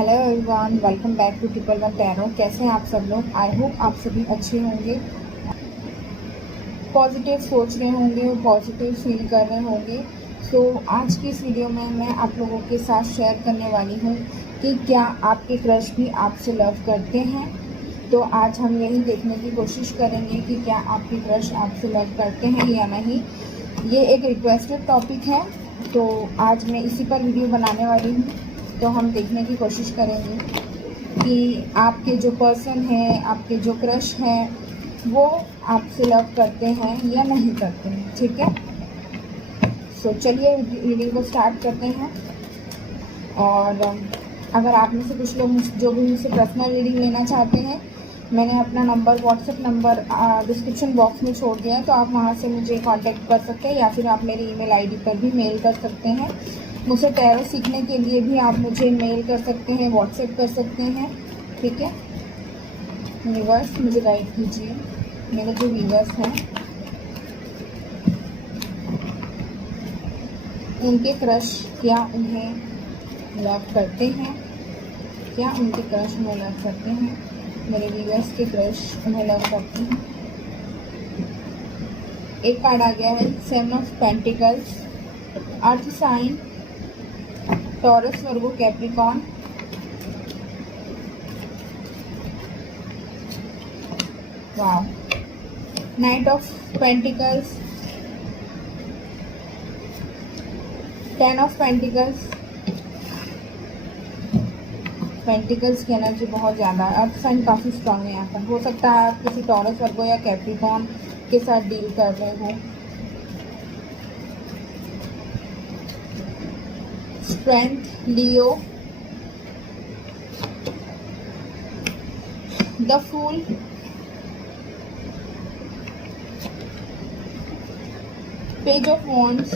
Hello everyone, welcome back to triple one tarot. कैसे हैं आप सब लोग? आई होप आप सभी अच्छे होंगे, पॉजिटिव सोच रहे होंगे और पॉजिटिव फील कर रहे होंगे। सो आज की इस वीडियो में मैं आप लोगों के साथ शेयर करने वाली हूँ कि क्या आपके क्रश भी आपसे लव करते हैं। तो आज हम यही देखने की कोशिश करेंगे कि क्या आपके क्रश आपसे लव करते हैं या नहीं। ये एक रिक्वेस्टेड टॉपिक है, तो आज मैं इसी पर वीडियो बनाने वाली हूँ। तो हम देखने की कोशिश करेंगे कि आपके जो पर्सन हैं, आपके जो क्रश हैं, वो आपसे लव करते हैं या नहीं करते हैं। ठीक है, सो चलिए रीडिंग को स्टार्ट करते हैं। और अगर आप में से कुछ लोग जो भी मुझसे पर्सनल रीडिंग लेना चाहते हैं, मैंने अपना number, WhatsApp number description box में छोड़ दिया है, तो आप वहाँ से मुझे कांटेक्ट कर सकते हैं या फिर आप मेरी ईमेल आईडी पर भी मेल कर सकते हैं। मुझसे टैरो सीखने के लिए भी आप मुझे मेल कर सकते हैं, व्हाट्सएप कर सकते हैं। ठीक है, व्यूअर्स मुझे गाइड कीजिए। मेरे जो व्यूअर्स हैं, उनके क्रश क्या उन्हें लव करते हैं? क्या उनके क्रश उन्हें लव करते हैं? मेरे व्यूअर्स के क्रश उन्हें लव करते हैं। एक कार्ड आ गया है, 7 of pentacles, earth sign, Taurus, Virgo, Capricorn. Wow, knight of pentacles, 10 of pentacles. Pentacles की एनर्जी बहुत ज़्यादा है, अर्थ साइन काफ़ी स्ट्रांग है यहाँ पर। हो सकता है आप किसी टॉरस, वर्गो या कैप्रिकॉर्न के साथ डील कर रहे हो। Strength, Leo, the fool, page of wands,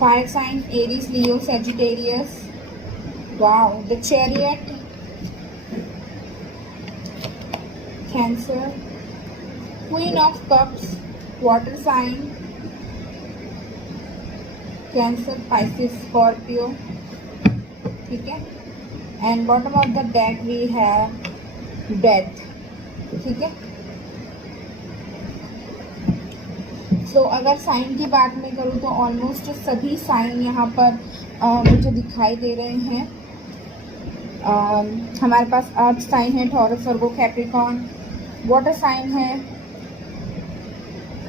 fire sign, Aries, Leo, Sagittarius. Wow, the chariot, Cancer, queen of cups, water sign, Cancer, Pisces, Scorpio. ठीक है, and bottom of the deck we have death. ठीक है, सो अगर sign की बात मैं करूँ तो ऑलमोस्ट सभी साइन यहाँ पर मुझे दिखाई दे रहे हैं। हमारे पास अर्थ साइन है, Taurus, Virgo, Capricorn, water sign है,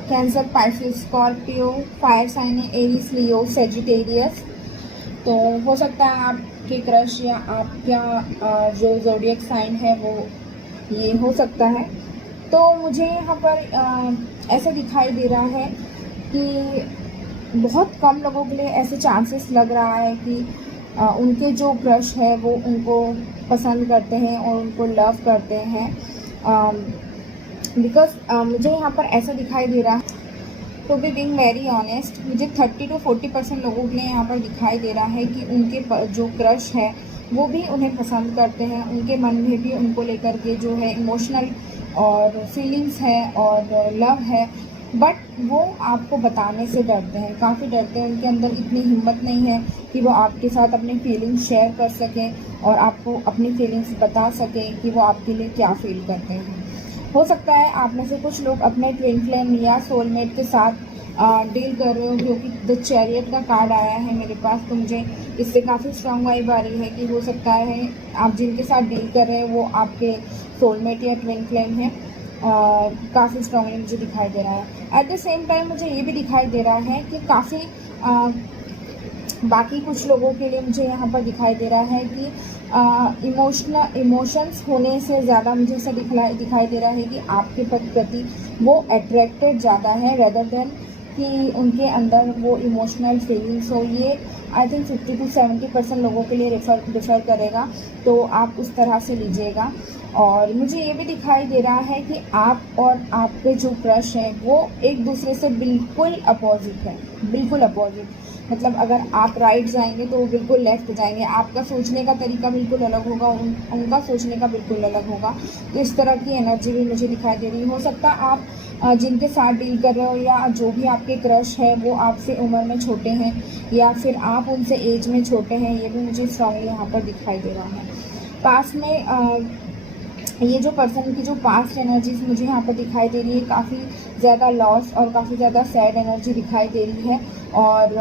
Cancer, Pisces, Scorpio, fire sign है, एरीज, लियो, सेजिटेरियस। तो हो सकता है आपके क्रश या आपका जो ज़ोडिएक साइन है वो ये हो सकता है। तो मुझे यहाँ पर ऐसा दिखाई दे रहा है कि बहुत कम लोगों के लिए ऐसे चांसेस लग रहा है कि उनके जो क्रश है वो उनको पसंद करते हैं और उनको लव करते हैं। बिकॉज मुझे यहाँ पर ऐसा दिखाई दे रहा है, to be being very honest, मुझे 30 to 40% लोगों के लिए यहाँ पर दिखाई दे रहा है कि उनके जो क्रश है वो भी उन्हें पसंद करते हैं। उनके मन में भी उनको लेकर के जो है इमोशनल और फीलिंग्स है और लव है, बट वो आपको बताने से डरते हैं, काफ़ी डरते हैं। उनके अंदर इतनी हिम्मत नहीं है कि वो आपके साथ अपनी फीलिंग्स शेयर कर सकें और आपको अपनी फीलिंग्स बता सकें कि वो आपके लिए क्या फील करते हैं। हो सकता है आप में से कुछ लोग अपने ट्विन फ्लेम या सोलमेट के साथ डील कर रहे हो, क्योंकि द चैरियट का कार्ड आया है मेरे पास। तो मुझे इससे काफ़ी स्ट्रांग वाइब आ रही है कि हो सकता है आप जिनके साथ डील कर रहे हैं वो आपके सोलमेट या ट्विन फ्लेम है। काफ़ी स्ट्रांगली मुझे दिखाई दे रहा है। एट द सेम टाइम मुझे ये भी दिखाई दे रहा है कि काफ़ी बाकी कुछ लोगों के लिए मुझे यहाँ पर दिखाई दे रहा है कि इमोशंस होने से ज़्यादा मुझे ऐसा दिखाई दे रहा है कि आपके प्रति वो अट्रैक्टेड ज़्यादा है रेदर देन कि उनके अंदर वो इमोशनल फीलिंग्स हो। ये आई थिंक 50 to 70% लोगों के लिए डिफ़र करेगा, तो आप उस तरह से लीजिएगा। और मुझे ये भी दिखाई दे रहा है कि आप और आपके जो क्रश हैं वो एक दूसरे से बिल्कुल अपोजिट है, बिल्कुल अपोजिट। मतलब अगर आप राइट जाएंगे तो वो बिल्कुल लेफ्ट जाएंगे। आपका सोचने का तरीका बिल्कुल अलग होगा, उनका सोचने का बिल्कुल अलग होगा। तो इस तरह की एनर्जी भी मुझे दिखाई दे रही है। हो सकता है आप जिनके साथ डील कर रहे हो या जो भी आपके क्रश है वो आपसे उम्र में छोटे हैं या फिर आप उनसे एज में छोटे हैं, ये भी मुझे स्ट्रांगली यहाँ पर दिखाई दे रहा है। पास में ये जो पर्सन की जो पास्ट एनर्जीज मुझे यहाँ पर दिखाई दे रही है, काफ़ी ज़्यादा लॉस और काफ़ी ज़्यादा सैड एनर्जी दिखाई दे रही है। और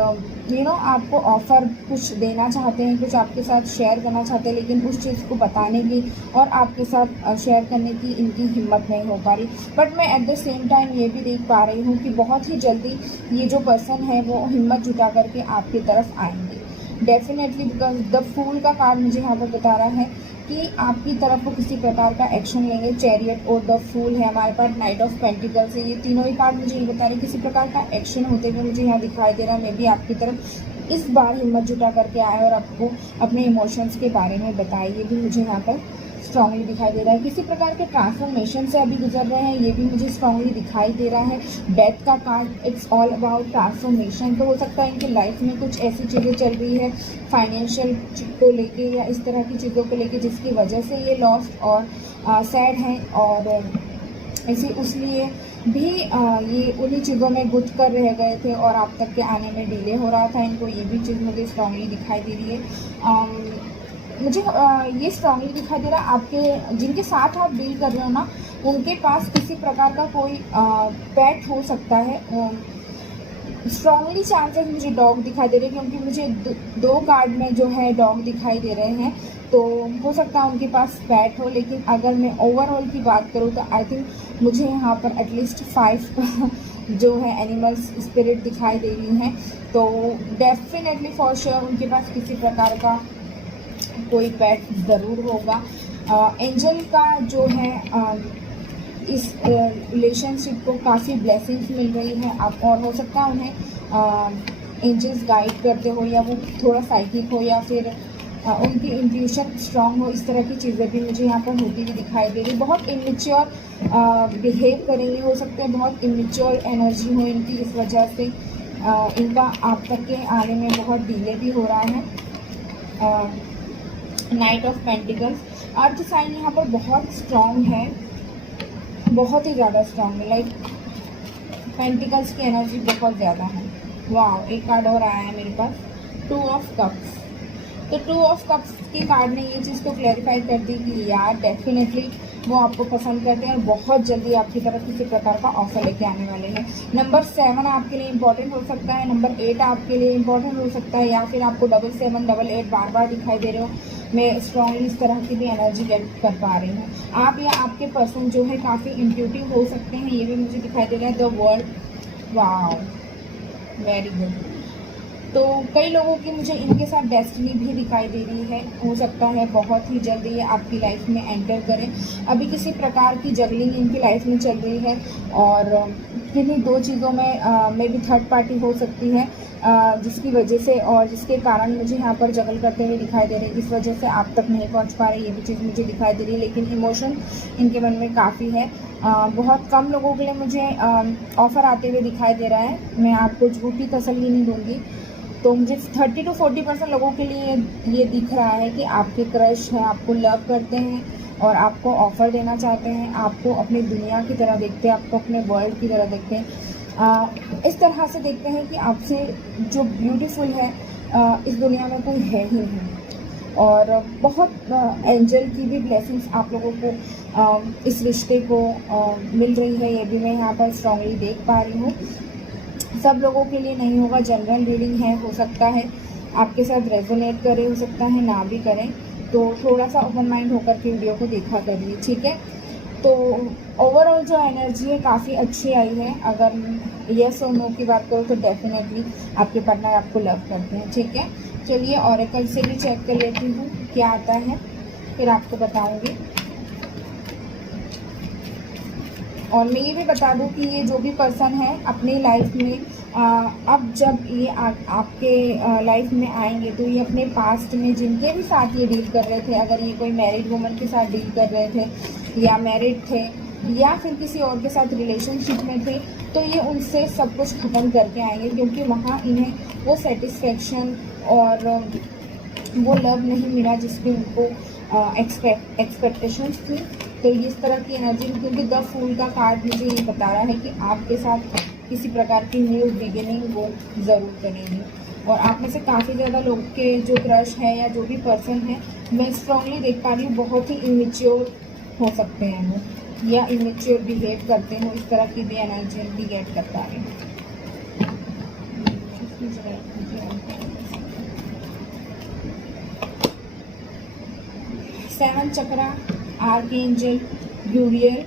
आपको ऑफ़र कुछ देना चाहते हैं, कुछ आपके साथ शेयर करना चाहते हैं, लेकिन उस चीज़ को बताने की और आपके साथ शेयर करने की इनकी हिम्मत नहीं हो पा रही। बट मैं एट द सेम टाइम ये भी देख पा रही हूँ कि बहुत ही जल्दी ये जो पर्सन है वो हिम्मत जुटा करके आपकी तरफ आएंगे डेफिनेटली, बिकॉज द फूल का कार्ड मुझे यहाँ पर बता रहा है कि आपकी तरफ वो किसी प्रकार का एक्शन लेंगे। चैरियट और द फूल है हमारे पास, नाइट ऑफ पेंटिकल्स है, ये तीनों ही कार्ड मुझे ये बता रहे हैं किसी प्रकार का एक्शन होते हुए मुझे यहाँ दिखाई दे रहा है। मे बी आपकी तरफ इस बार हिम्मत जुटा करके आए और आपको अपने इमोशंस के बारे में बताए, ये भी मुझे यहाँ पर स्ट्रांगली दिखाई दे रहा है। किसी प्रकार के ट्रांसफॉर्मेशन से अभी गुजर रहे हैं, ये भी मुझे स्ट्रांगली दिखाई दे रहा है। डेथ का card, it's all about transformation. तो हो सकता है इनकी लाइफ में कुछ ऐसी चीज़ें चल रही है फाइनेंशियल को लेके या इस तरह की चीज़ों को लेके जिसकी वजह से ये लॉस्ट और सैड हैं, और इसलिए भी ये उन्हीं चीज़ों में गुथ कर रह गए थे और आप तक के आने में डिले हो रहा था इनको। ये भी चीज़ मुझे स्ट्रांगली दिखाई दे रही है। मुझे ये स्ट्रांगली दिखाई दे रहा है आपके जिनके साथ आप डील कर रहे हो ना, उनके पास किसी प्रकार का कोई पेट हो सकता है। स्ट्रांगली चांसेस मुझे डॉग दिखाई दे रहे हैं, क्योंकि मुझे दो कार्ड में जो है डॉग दिखाई दे रहे हैं। तो हो सकता है उनके पास पेट हो, लेकिन अगर मैं ओवरऑल की बात करूँ तो आई थिंक मुझे यहाँ पर एटलीस्ट 5 जो है एनिमल्स स्पिरिट दिखाई दे रही हैं। तो डेफिनेटली फॉर श्योर उनके पास किसी प्रकार का कोई पेट ज़रूर होगा। एंजल का जो है इस रिलेशनशिप को काफ़ी ब्लेसिंग्स मिल रही है आप, और हो सकता है उन्हें एंजल्स गाइड करते हो या वो थोड़ा साइकिक हो या फिर उनकी इंट्यूशन स्ट्रांग हो। इस तरह की चीज़ें भी मुझे यहाँ पर होती हुई दिखाई दे रही। बहुत इमेच्योर बिहेव करेंगे, हो सकते हैं बहुत इमेच्योर एनर्जी हो इनकी, इस वजह से इनका आप तक के आने में बहुत डिले भी हो रहा है। Knight of pentacles, earth sign यहाँ पर बहुत स्ट्रॉन्ग है, बहुत ही ज़्यादा स्ट्रॉन्ग है। लाइक पेंटिकल्स की एनर्जी बहुत ज़्यादा है। वाह, एक कार्ड और आया है मेरे पास, 2 ऑफ कप्स। तो 2 ऑफ कप्स के कार्ड ने ये चीज़ को क्लैरिफाई कर दी कि यार डेफिनेटली वो आपको पसंद करते हैं और बहुत जल्दी आपकी तरफ किसी प्रकार का ऑफर लेके आने वाले हैं। नंबर 7 आपके लिए इंपॉर्टेंट हो सकता है, नंबर 8 आपके लिए इंपॉर्टेंट हो सकता है, या फिर आपको 7 8 बार बार दिखाई दे रहे हो। मैं स्ट्रांगली इस तरह की भी एनर्जी गेट कर पा रही हूँ। आप या आपके पर्सन जो है काफ़ी इंट्यूटिव हो सकते हैं, ये भी मुझे दिखाई दे रहा है। The world, wow, very good. तो कई लोगों की मुझे इनके साथ डेस्टिनी भी दिखाई दे रही है। हो सकता है बहुत ही जल्दी ये आपकी लाइफ में एंटर करें। अभी किसी प्रकार की जगलिंग इनकी लाइफ में चल रही है और किन्हीं 2 चीज़ों में मे बी थर्ड पार्टी हो सकती है, जिसकी वजह से और जिसके कारण मुझे यहाँ पर जगल करते हुए दिखाई दे रहे हैं। इस वजह से आप तक नहीं पहुँच पा रहे, ये भी चीज़ मुझे दिखाई दे रही है। लेकिन इमोशन इनके मन में काफ़ी है। बहुत कम लोगों के लिए मुझे ऑफ़र आते हुए दिखाई दे रहा है। मैं आपको झूठी तसल्ली नहीं दूँगी। तो मुझे 30 to 40% लोगों के लिए ये दिख रहा है कि आपके क्रश हैं, आपको लव करते हैं और आपको ऑफ़र देना चाहते हैं, आपको अपनी दुनिया की तरह देखते हैं, आपको अपने वर्ल्ड की तरह देखते हैं। इस तरह से देखते हैं कि आपसे जो ब्यूटीफुल है इस दुनिया में कोई है ही नहीं। और बहुत एंजल की भी ब्लेसिंग्स आप लोगों को इस रिश्ते को मिल रही है, ये भी मैं यहाँ पर स्ट्रांगली देख पा रही हूँ। सब लोगों के लिए नहीं होगा, जनरल रीडिंग है, हो सकता है आपके साथ रेजोनेट करे, हो सकता है ना भी करें। तो थोड़ा सा ओपन माइंड होकर के वीडियो को देखा करिए, ठीक है। तो ओवरऑल जो एनर्जी है काफ़ी अच्छी आई है। अगर येस और नो की बात करो तो डेफिनेटली आपके पार्टनर आपको लव करते हैं, ठीक है। चलिए ऑरेकल से भी चेक कर लेती हूँ क्या आता है, फिर आपको बताऊँगी। और मैं ये भी बता दूं कि ये जो भी पर्सन है अपनी लाइफ में अब जब ये आपके लाइफ में आएंगे तो ये अपने पास्ट में जिनके भी साथ ये डील कर रहे थे, अगर ये कोई मैरिड वुमन के साथ डील कर रहे थे या मैरिड थे या फिर किसी और के साथ रिलेशनशिप में थे, तो ये उनसे सब कुछ ख़त्म करके आएंगे, क्योंकि वहाँ इन्हें वो सेटिस्फेक्शन और वो लव नहीं मिला जिसकी उनको एक्सपेक्टेशंस थी। तो इस तरह की एनर्जी, क्योंकि द फूल का कार्ड मुझे ये बता रहा है कि आपके साथ किसी प्रकार की न्यू बिगिनिंग वो ज़रूर करेंगे। और आप में से काफ़ी ज़्यादा लोग के जो क्रश है या जो भी पर्सन है, मैं स्ट्रांगली देख पा रही हूँ बहुत ही इमेच्योर हो सकते हैं वो, या इमेच्योर बिहेव करते हो, इस तरह की भी एनर्जी भी गेट कर पा रही हूँ। 7 चक्रा, आर्कएंजल यूरियल,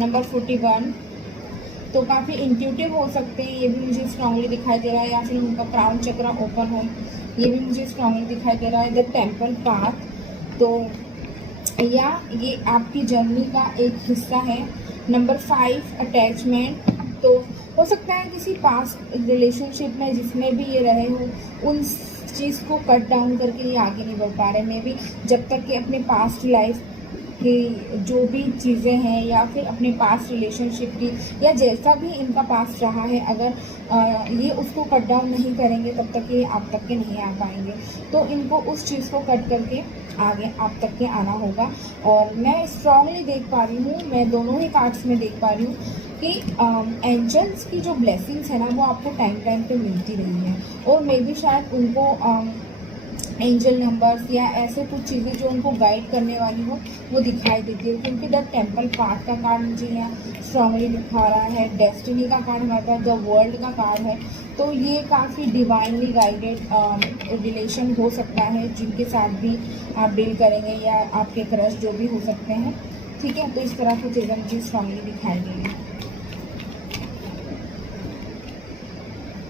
नंबर 41। तो काफ़ी इंट्यूटिव हो सकते हैं, ये भी मुझे स्ट्रांगली दिखाई दे रहा है, या फिर उनका क्राउन चक्रा ओपन हो, ये भी मुझे स्ट्रांगली दिखाई दे रहा है। द टेम्पल पाथ, तो या ये आपकी जर्नी का एक हिस्सा है। नंबर 5 अटैचमेंट, तो हो सकता है किसी पास्ट रिलेशनशिप में जिसमें भी ये रहे हो, उन चीज़ को कट डाउन करके ये आगे नहीं बढ़ पा रहे। मे बी जब तक कि अपने पास्ट लाइफ की जो भी चीज़ें हैं, या फिर अपने पास्ट रिलेशनशिप की, या जैसा भी इनका पास्ट रहा है, अगर ये उसको कट डाउन नहीं करेंगे तब तक ये आप तक के नहीं आ पाएंगे। तो इनको उस चीज़ को कट करके आगे आप तक के आना होगा। और मैं स्ट्रांगली देख पा रही हूँ, मैं दोनों ही कार्ड्स में देख पा रही हूँ कि एंजल्स की जो ब्लेसिंग्स है ना, वो आपको टाइम टाइम पे मिलती रही है। और मे बी शायद उनको एंजल नंबर्स या ऐसे कुछ चीज़ें जो उनको गाइड करने वाली हो वो दिखाई देती है, क्योंकि द टेम्पल पाथ का कार्ड मुझे यहाँ स्ट्रांगली दिखा रहा है। डेस्टिनी का कार्ड हमारे पास द वर्ल्ड का कार्ड है। तो ये काफ़ी डिवाइनली गाइडेड रिलेशन हो सकता है, जिनके साथ भी आप डील करेंगे, या आपके क्रश जो भी हो सकते हैं। ठीक है, तो इस तरह की चीज़ें मुझे स्ट्रांगली दिखाई दे रही है।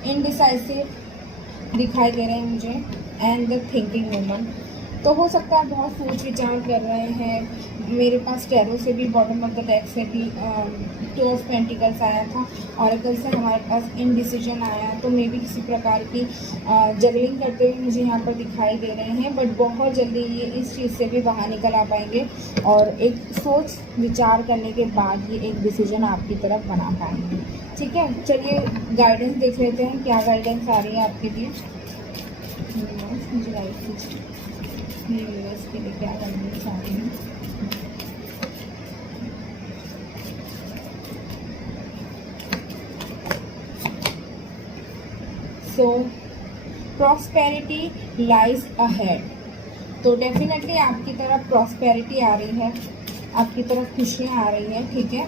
इनडिसाइसिव दिखाई दे रहे हैं मुझे, एंड द थिंकिंग वूमन। तो हो सकता है बहुत सोच विचार कर रहे हैं। मेरे पास टैरो से भी, बॉटम ऑफ द डेक से भी 2 ऑफ पेंटिकल्स आया था, ऑरेकल से हमारे पास इनडिसीजन आया। तो मे भी किसी प्रकार की जगलिंग करते हुए मुझे यहाँ पर दिखाई दे रहे हैं, बट बहुत जल्दी ये इस चीज़ से भी बाहर निकल आ पाएंगे, और एक सोच विचार करने के बाद ये एक डिसीजन आपकी तरफ बना पाएंगे। ठीक है, चलिए गाइडेंस देख लेते हैं, क्या गाइडेंस आ रही है आपके लिए। मुझे गाइडेंस के लिए क्या गाइडेंस आ रही है। सो प्रॉस्पेरिटी लाइज अहेड, तो डेफिनेटली आपकी तरफ प्रॉस्पेरिटी आ रही है, आपकी तरफ खुशियाँ आ रही है। ठीक है,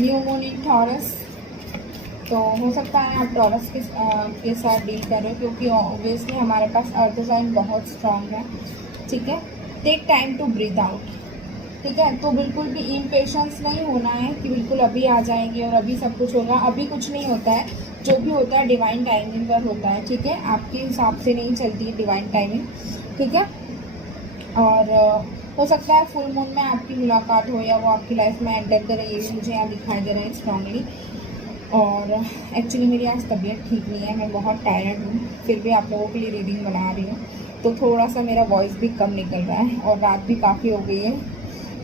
न्यू मून इन टॉरस, तो हो सकता है आप टॉरस के साथ डील कर रहे हो, क्योंकि ऑब्वियसली हमारे पास अर्थ साइन बहुत स्ट्रांग है। ठीक है, take time to breathe out. ठीक है, तो बिल्कुल भी इम्पेशेंस नहीं होना है कि बिल्कुल अभी आ जाएंगे और अभी सब कुछ होगा। अभी कुछ नहीं होता है, जो भी होता है डिवाइन टाइमिंग पर होता है। ठीक है, आपके हिसाब से नहीं चलती है डिवाइन टाइमिंग। ठीक है, और हो सकता है फुल मून में आपकी मुलाकात हो, या वो आपकी लाइफ में एंटर करे, ये भी मुझे यहाँ दिखाई दे रहा है स्ट्रांगली। और एक्चुअली मेरी आज तबीयत ठीक नहीं है, मैं बहुत टायर्ड हूँ, फिर भी आप लोगों के लिए रीडिंग बना रही हूँ, तो थोड़ा सा मेरा वॉइस भी कम निकल रहा है, और रात भी काफ़ी हो गई है,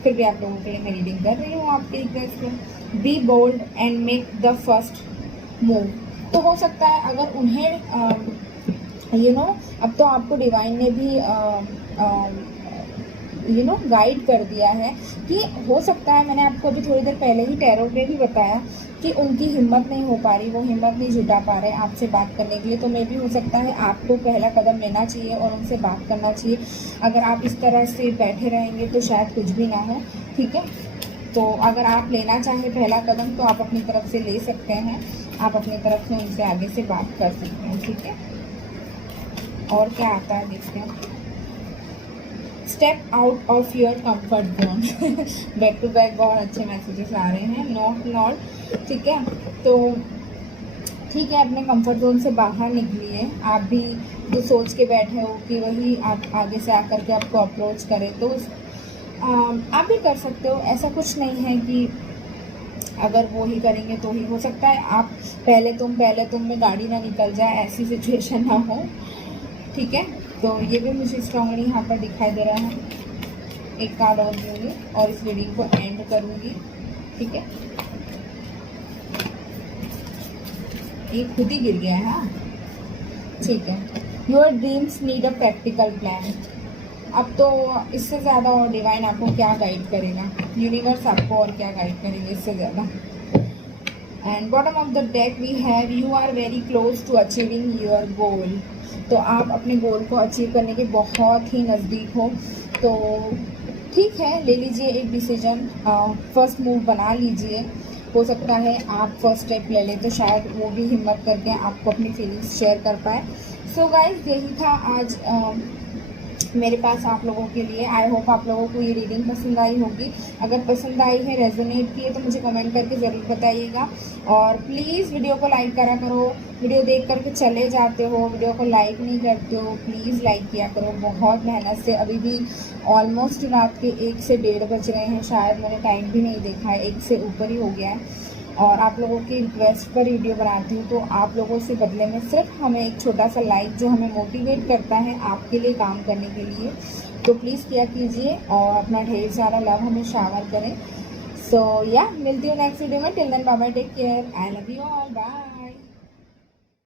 फिर भी आप लोगों के लिए मैं रीडिंग कर रही हूँ आपकी रिक्वेस्ट पर। Be bold and make the first move, तो हो सकता है अगर उन्हें अब तो आपको डिवाइन ने भी गाइड कर दिया है कि हो सकता है, मैंने आपको अभी थोड़ी देर पहले ही टैरो पे भी बताया कि उनकी हिम्मत नहीं हो पा रही, वो हिम्मत नहीं जुटा पा रहे आपसे बात करने के लिए। तो मे भी हो सकता है आपको पहला कदम लेना चाहिए और उनसे बात करना चाहिए। अगर आप इस तरह से बैठे रहेंगे तो शायद कुछ भी ना हो। ठीक है, तो अगर आप लेना चाहें पहला कदम तो आप अपनी तरफ से ले सकते हैं, आप अपनी तरफ से उनसे आगे से बात कर सकते हैं। ठीक है, और क्या आता है देखते हैं। Step out of your comfort zone, back to back बहुत अच्छे मैसेजेस आ रहे हैं। नॉट ठीक है, तो ठीक है, अपने कंफर्ट जोन से बाहर निकलिए। आप भी जो सोच के बैठे हो कि वही आप आगे से आकर के आपको अप्रोच करें, तो आप भी कर सकते हो। ऐसा कुछ नहीं है कि अगर वो ही करेंगे तो ही हो सकता है आप पहले तुम में गाड़ी ना निकल जाए, ऐसी सिचुएशन ना हो। ठीक है, तो ये भी मुझे स्ट्रांगली यहाँ पर दिखाई दे रहा है। एक कार्ड और दूँगी और इस रीडिंग को एंड करूँगी। ठीक है, एक खुद ही गिर गया है। हाँ ठीक है। Your dreams need a practical plan. अब तो इससे ज़्यादा और डिवाइन आपको क्या गाइड करेगा, यूनिवर्स आपको और क्या गाइड करेगा इससे ज़्यादा। And bottom of the deck we have you are very close to achieving your goal. तो आप अपने गोल को अचीव करने के बहुत ही नज़दीक हो। तो ठीक है, ले लीजिए एक डिसीजन, फर्स्ट मूव बना लीजिए। हो सकता है आप फर्स्ट स्टेप ले लें तो शायद वो भी हिम्मत करके आपको अपनी फीलिंग्स शेयर कर पाए। सो गाइज यही था आज मेरे पास आप लोगों के लिए। आई होप आप लोगों को ये रीडिंग पसंद आई होगी। अगर पसंद आई है, रेजोनेट की है, तो मुझे कमेंट करके ज़रूर बताइएगा। और प्लीज़ वीडियो को लाइक करा करो। वीडियो देख करके चले जाते हो, वीडियो को लाइक नहीं करते हो, प्लीज़ लाइक किया करो। बहुत मेहनत से अभी भी ऑलमोस्ट रात के 1 से 1:30 बज रहे हैं, शायद मैंने टाइम भी नहीं देखा है, 1 से ऊपर ही हो गया है। और आप लोगों की रिक्वेस्ट पर वीडियो बनाती हूँ, तो आप लोगों से बदले में सिर्फ हमें एक छोटा सा लाइक जो हमें मोटिवेट करता है आपके लिए काम करने के लिए, तो प्लीज़ किया कीजिए और अपना ढेर सारा लव हमें शावर करें। सो या मिलती हूँ नेक्स्ट वीडियो में। Till then bye bye, take care, I love you all, bye.